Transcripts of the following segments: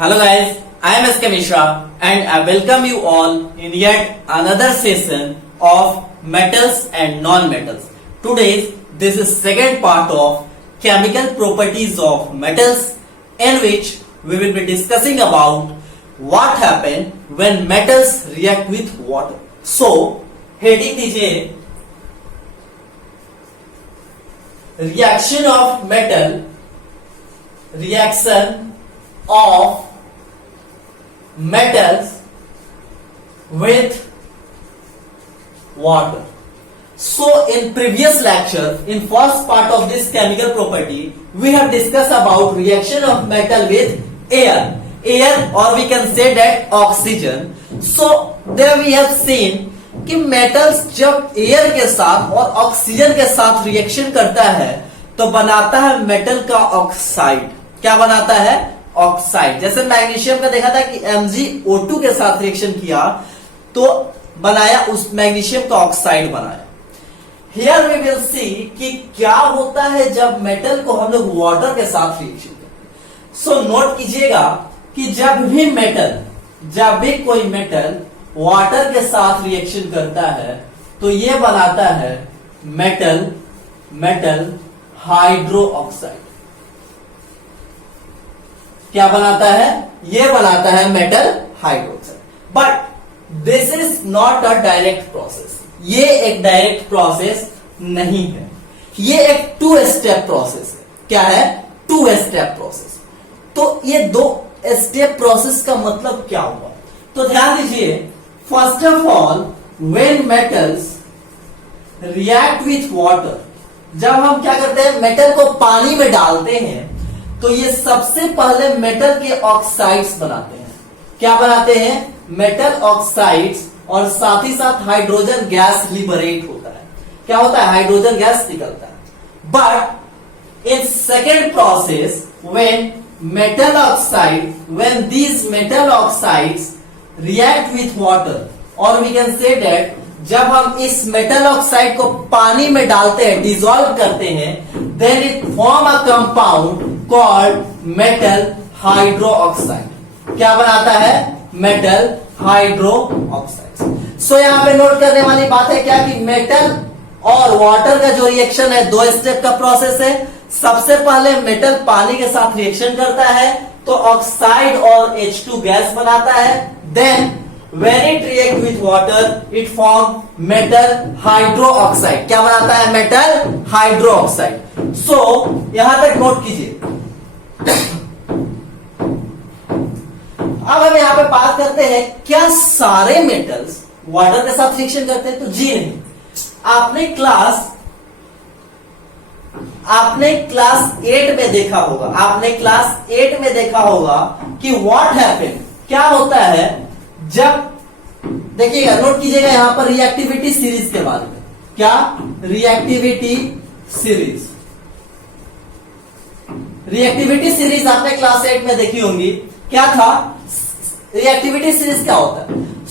Hello guys, I am SK Mishra and I welcome you all in yet another session of metals and non-metals. Today, this is second part of chemical properties of metals in which we will be discussing about what happen when metals react with water. So, heading दीजिए reaction of metals with water. So in previous lecture, in first part of this chemical property, we have discussed about reaction of metal with air or we can say that oxygen. So there we have seen कि metals जब air के साथ और oxygen के साथ reaction करता है तो बनाता है मेटल का ऑक्साइड. क्या बनाता है? ऑक्साइड. जैसे मैग्नीशियम का देखा था कि MgO2 के साथ रिएक्शन किया तो बनाया उस मैग्नीशियम का ऑक्साइड बनाया. हियर वी विल सी कि क्या होता है जब मेटल को हम लोग वाटर के साथ रिएक्शन करते हैं. सो नोट कीजिएगा कि जब भी कोई मेटल वाटर के साथ रिएक्शन करता है तो ये बनाता है मेटल हाइड्रो ऑक्साइड. क्या बनाता है? ये बनाता है metal hydroxide. But this is not a direct process. ये एक डायरेक्ट प्रोसेस नहीं है. ये एक 2 स्टेप प्रोसेस है. क्या है? 2 स्टेप प्रोसेस. तो ये 2 स्टेप प्रोसेस का मतलब क्या हुआ? तो ध्यान दीजिए. First of all, when metals react with water, जब हम क्या करते हैं मेटल को पानी में डालते हैं तो ये सबसे पहले मेटल के ऑक्साइड्स बनाते हैं. क्या बनाते हैं? Metal oxides. और साथ ही साथ हाइड्रोजन गैस लिबरेट होता है. क्या होता है? हाइड्रोजन गैस निकलता है. But in second process when these metal oxides react with water, और we can say that जब हम इस मेटल ऑक्साइड को पानी में डालते हैं, डिसॉल्व करते हैं, then it form a compound called metal hydroxide. क्या बनाता है? Metal hydroxide. सो यहां पे नोट करने वाली बात है क्या कि मेटल और वाटर का जो रिएक्शन है 2 स्टेप का प्रोसेस है. सबसे पहले मेटल पानी के साथ रिएक्शन करता है तो ऑक्साइड और H2 गैस बनाता है. Then when it react with water it form metal hydroxide. क्या बनाता है? Metal hydroxide. सो यहां तक नोट कीजिए. अब हम यहां पे बात करते हैं क्या सारे मेटल्स वाटर के साथ रिएक्शन करते हैं? तो जी नहीं. आपने क्लास 8 में देखा होगा कि व्हाट हैपन, क्या होता है जब, देखिएगा, नोट कीजिएगा यहां पर रिएक्टिविटी सीरीज के बारे में. क्या? रिएक्टिविटी सीरीज आपने क्लास 8 में देखी होंगी. क्या था? रिएक्टिविटी सीरीज क्या होता है?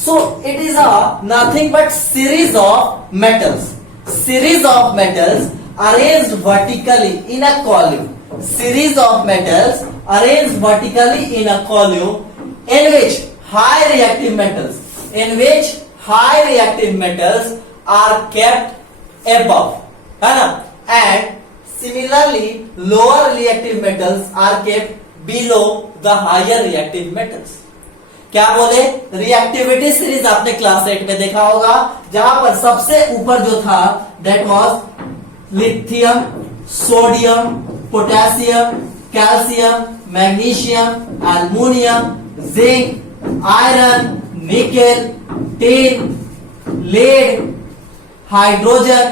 So it is a nothing but series of metals arranged vertically in a column. Series of metals arranged vertically in a column in which high reactive metals are kept above, है ना? And similarly lower reactive metals are kept below the higher reactive metals. क्या बोले? Reactivity series आपने class 8 में देखा होगा जहां पर सबसे ऊपर जो था that was lithium, sodium, potassium, calcium, magnesium, aluminium, zinc, iron, nickel, tin, lead, hydrogen,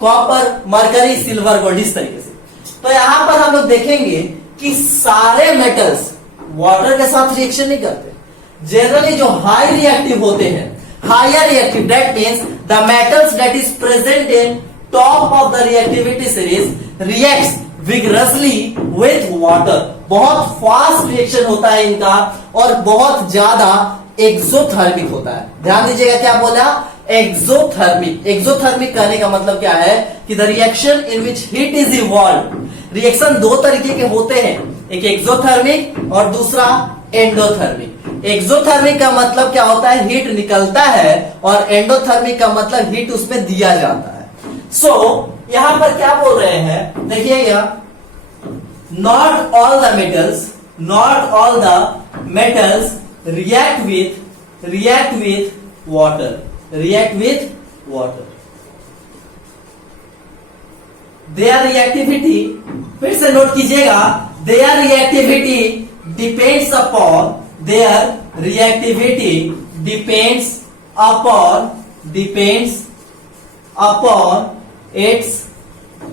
copper, mercury, silver, gold, इस तरीके से. तो यहां पर हम लोग देखेंगे कि सारे मेटल्स वाटर के साथ रिएक्शन नहीं करते. जनरली जो हाई रिएक्टिव होते हैं, higher reactive, that means the metals that is present in top of the reactivity series reacts vigorously with water. बहुत फास्ट रिएक्शन होता है इनका और बहुत ज्यादा एक्सोथर्मिक होता है. ध्यान दीजिएगा क्या बोला? एक्सोथर्मिक कहने का मतलब क्या है कि the reaction in which heat is evolve. Reaction 2 तरीके के होते हैं, एक एक्सोथर्मिक और दूसरा एंडोथर्मिक। एक्सोथर्मिक का मतलब क्या होता है, हीट निकलता है, और एंडोथर्मिक का मतलब हीट उसमें दिया जाता है। सो यहां पर क्या बोल रहे हैं, देखिएगा, not all the metals react with water। their reactivity, फिर से नोट कीजिएगा, their reactivity depends upon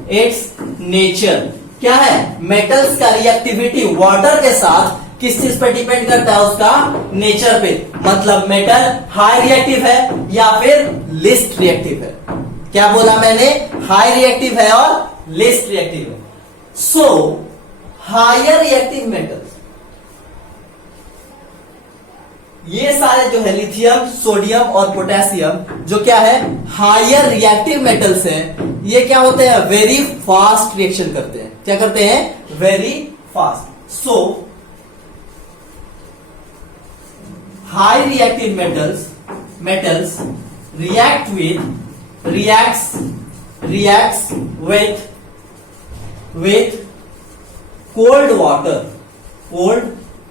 its nature। क्या है, मेटल्स का रिएक्टिविटी वाटर के साथ किस चीज पर डिपेंड करता है, उसका नेचर पे। मतलब मेटल हाई रिएक्टिव है या फिर लिस्ट रिएक्टिव है। क्या बोला मैंने, हाई रिएक्टिव है और लिस्ट रिएक्टिव है। सो हायर रिएक्टिव मेटल्स, ये सारे जो है लिथियम, सोडियम और पोटेशियम, जो क्या है, हायर रिएक्टिव मेटल्स हैं, ये क्या होते हैं, वेरी फास्ट रिएक्शन करते हैं। क्या करते हैं, very fast. So high reactive metals reacts with cold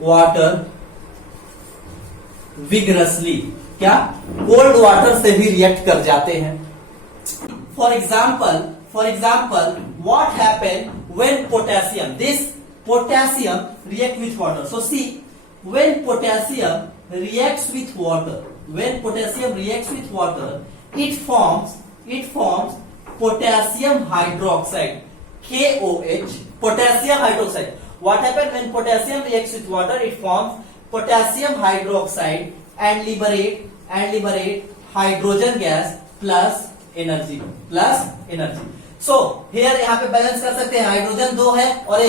water vigorously। क्या, कोल्ड वाटर से भी रिएक्ट कर जाते हैं। For example what happen when this potassium react with water। So see, when potassium reacts with water, it forms potassium hydroxide, KOH, potassium hydroxide। What happens when potassium reacts with water? It forms potassium hydroxide and liberate hydrogen gas plus energy। So here यहाँ पे balance कर सकते हैं, hydrogen 2 है और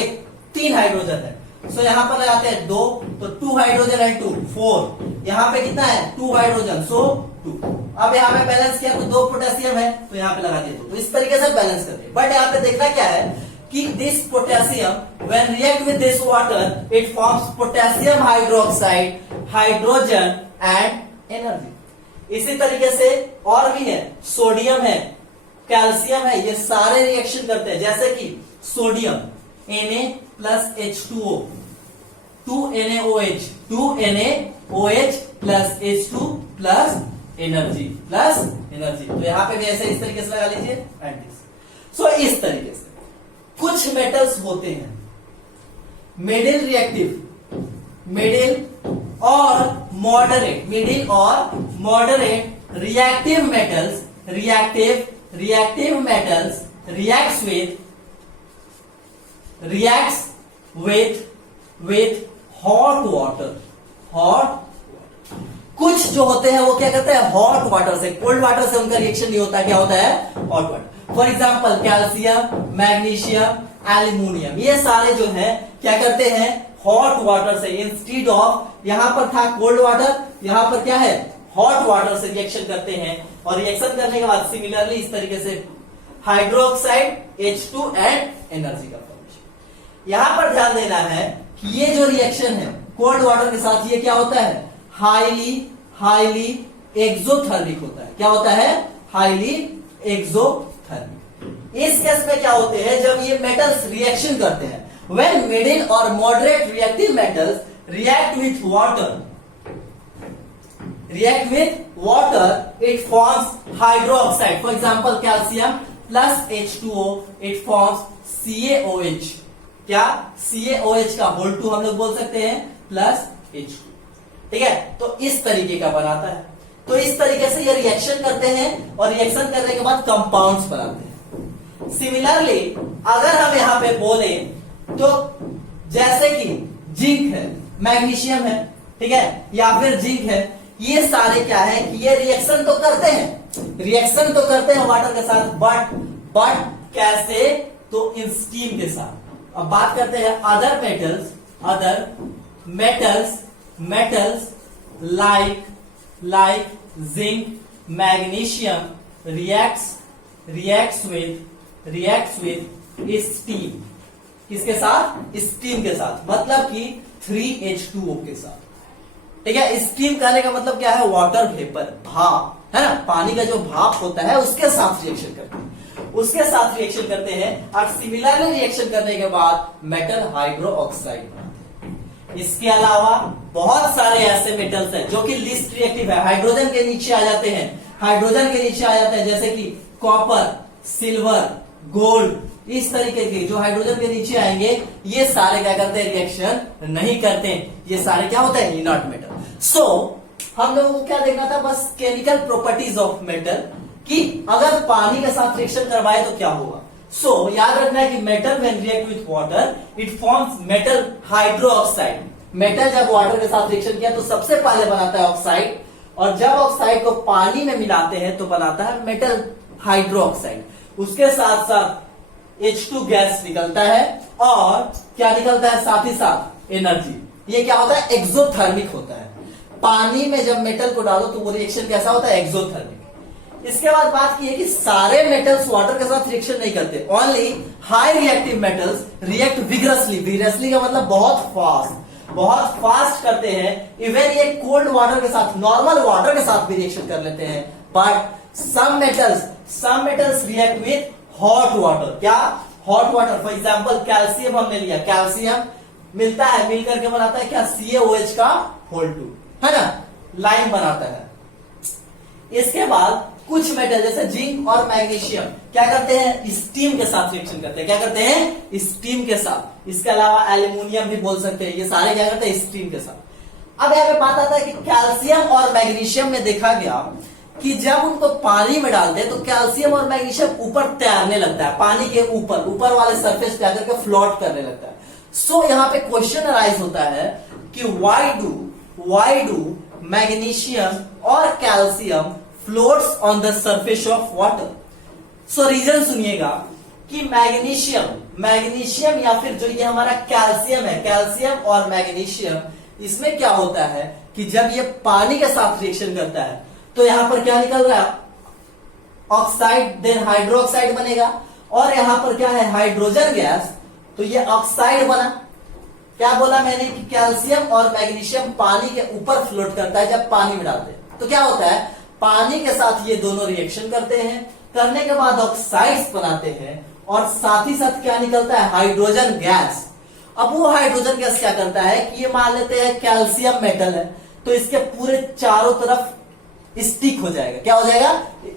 3 hydrogen है। सो यहाँ पर लगाते हैं 2, तो 2 हाइड्रोजन एंड 2 4। यहाँ पे कितना है, 2 हाइड्रोजन, सो 2। अब यहाँ पे बैलेंस किया तो 2 पोटेशियम है, तो यहाँ पे लगा दिया 2। तो इस तरीके से बैलेंस करते हैं। बट यहाँ पे देखना क्या है कि this potassium when react with this water, it forms potassium hydroxide, hydrogen and energy. इसी तरीके से और भी है, सोडियम है, कैल्शियम है, ये सारे रिएक्शन करते हैं। जैसे कि sodium Na plus H2O, 2NaOH plus H2 plus energy. तो यहां पे भी ऐसे इस तरीके से लगा लीजिए एंटीज। सो इस तरीके से कुछ मेटल्स होते हैं मिडिल और moderate reactive metals reacts with hot water। कुछ जो होते हैं वो क्या करते हैं, हॉट वाटर से, कोल्ड वाटर से उनका रिएक्शन नहीं होता। क्या होता है, hot water. For example calcium, magnesium, aluminium, ये सारे जो है क्या करते हैं, हॉट वाटर से, इंस्टीड ऑफ, यहां पर था कोल्ड वाटर, यहां पर क्या है, हॉट वाटर से रिएक्शन करते हैं। और रिएक्शन करने के बाद सिमिलरली इस तरीके से हाइड्रोक्साइड, H2 एंड एनर्जी का फॉर्मेशन। यहां पर ध्यान देना है कि ये जो रिएक्शन है कोल्ड वाटर के साथ, ये क्या होता है, हाईली एक्सोथर्मिक होता है। क्या होता है, हाईली एक्सोथर्मिक। इस केस में क्या होते हैं, जब ये मेटल्स रिएक्शन करते हैं, व्हेन मिडिल और moderate reactive metals react with water, it forms hydroxide. For example calcium plus H2O, it forms CaOH। क्या, CaOH का होल 2 हम लोग बोल सकते हैं, प्लस H2। ठीक है, तो इस तरीके का बनाता है। तो इस तरीके से ये रिएक्शन करते हैं और रिएक्शन करने के बाद कंपाउंड्स बनाते हैं। सिमिलरली अगर हम यहां पे बोले तो जैसे कि जिंक है, मैग्नीशियम है, ठीक है, या फिर जिंक है, ये सारे क्या है कि ये रिएक्शन तो करते हैं वाटर के साथ, बट कैसे, तो इन स्टीम के साथ। अब बात करते हैं other metals like zinc, magnesium reacts with steam। किसके साथ? स्टीम के साथ, मतलब कि 3H2O के साथ। ठीक है, स्टीम कहने का मतलब क्या है? वाटर वेपर, भाप, है ना, पानी का जो भाप होता है उसके साथ रिएक्शन करते हैं, उसके साथ रिएक्शन करते हैं और सिमिलरली रिएक्शन करने के बाद मेटल हाइड्रो ऑक्साइड बनाते हैं। इसके अलावा बहुत सारे ऐसे मेटल्स हैं जो कि लिस्ट रिएक्टिव है, हाइड्रोजन के नीचे आ जाते हैं, हाइड्रोजन के नीचे आ जाते हैं, जैसे कि कॉपर, सिल्वर, गोल्ड, इस तरीके के जो हाइड्रोजन के नीचे आएंगे ये सारे क्या करते हैं? रिएक्शन नहीं करते हैं, ये सारे क्या होते हैं? Inert metal. सो हम लोगों को क्या देखना था? बस केमिकल प्रॉपर्टीज ऑफ मेटल, कि अगर पानी के साथ रिएक्शन करवाए तो क्या होगा। सो याद रखना है कि metal when react with water it forms metal hydro oxide. Metal जब वाटर के साथ रिएक्शन किया तो सबसे पहले बनाता है ऑक्साइड, और जब ऑक्साइड को पानी में मिलाते हैं तो बनाता है मेटल हाइड्रो ऑक्साइड। उसके साथ साथ H2 गैस निकलता है, और क्या निकलता है साथ ही साथ? एनर्जी। ये क्या होता है? एक्सोथर्मिक होता है। पानी में जब मेटल को डालो तो वो रिएक्शन कैसा होता है? एक्सोथर्मिक। इसके बाद बात की है कि सारे मेटल्स वाटर के साथ रिएक्शन नहीं करते, only high reactive metals react vigorously. Vigorously का मतलब बहुत फास्ट, बहुत फास्ट करते हैं। इवन ये कोल्ड वाटर के साथ, नॉर्मल वाटर के साथ भी रिएक्शन कर लेते हैं। But some metals react with hot water. क्या? Hot water. For example calcium हमने लिया, कैल्शियम मिलता है, मिल करके बनाता है क्या? CaOH का होल 2, है ना, लाइन बनाता है। इसके बाद कुछ मेटल जैसे जिंक और मैग्नीशियम क्या करते हैं? स्टीम के साथ रिएक्शन करते हैं। क्या करते हैं? स्टीम के साथ। इसके अलावा एल्यूमिनियम भी बोल सकते हैं, ये सारे क्या करते हैं? स्टीम के साथ। अब यहाँ पे बात आता है कि कैल्शियम और मैग्नीशियम में देखा गया कि जब उनको पानी में डालते हैं तो कैल्शियम और मैग्नीशियम ऊपर तैरने लगता है, पानी के ऊपर वाले सरफेस पे आकर के फ्लोट करने लगता है। सो यहाँ पे क्वेश्चन अराइज होता है कि व्हाई डू मैग्नीशियम और calcium floats on the surface of water. So reason सुनिएगा कि मैग्नीशियम या फिर जो ये हमारा कैल्शियम है, कैल्शियम और मैग्नीशियम, इसमें क्या होता है कि जब ये पानी के साथ रिएक्शन करता है तो यहां पर क्या निकल रहा है? ऑक्साइड, देन हाइड्रोक्साइड बनेगा, और यहां पर क्या है? हाइड्रोजन गैस, तो ये ऑक्साइड बना। क्या बोला मैंने कि कैल्शियम और मैग्नीशियम पानी के ऊपर फ्लोट करता है जब पानी में डालते हैं, तो क्या होता है? पानी के साथ ये दोनों रिएक्शन करते हैं, करने के बाद ऑक्साइड्स बनाते हैं, और साथ ही साथ क्या निकलता है? Hydrogen gas. अब वो हाइड्रोजन गैस क्या करता है कि ये मान लेते हैं कैल्शियम मेटल है, तो इसके पूरे चारों तरफ स्टिक हो जाएगा। क्या हो जाएगा?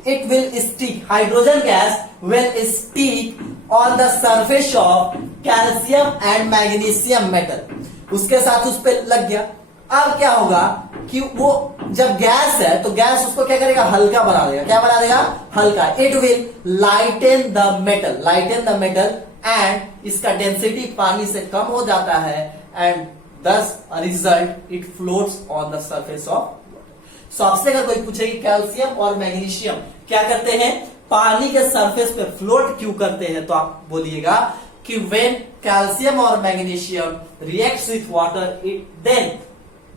It will stick, hydrogen gas will stick on the surface of calcium and magnesium metal. उसके साथ उस पर लग गया। अब क्या होगा कि वो जब गैस है तो गैस उसको क्या करेगा? हल्का बना देगा। क्या बना देगा? हल्का। It will lighten the metal and इसका डेंसिटी पानी से कम हो जाता है, and thus result it floats on the surface of. So आपसे अगर कोई पूछे कि कैल्शियम और मैग्नीशियम क्या करते हैं? पानी के सरफेस पे फ्लोट क्यों करते हैं, तो आप बोलिएगा कि व्हेन कैल्शियम और magnesium reacts with water, it then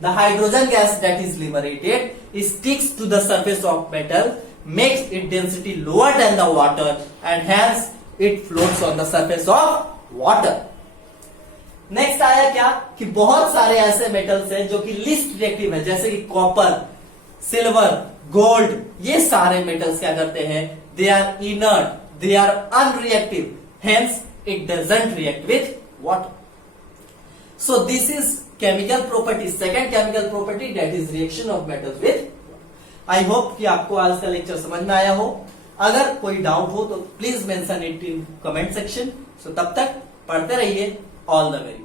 the hydrogen gas that is liberated sticks to the surface of metal, makes its density lower than the water, and hence it floats on the surface of water. Next आया क्या कि बहुत सारे ऐसे metals हैं जो कि least reactive है, जैसे कि कॉपर, सिल्वर, गोल्ड, ये सारे मेटल्स क्या करते हैं? They are inert, they are unreactive, hence it doesn't react with water. So this is chemical property, second chemical property, that is reaction of metals with. I hope कि आपको आज का lecture समझ में आया हो. अगर कोई डाउट हो तो please mention it in comment section. So तब तक पढ़ते रहिए. All the very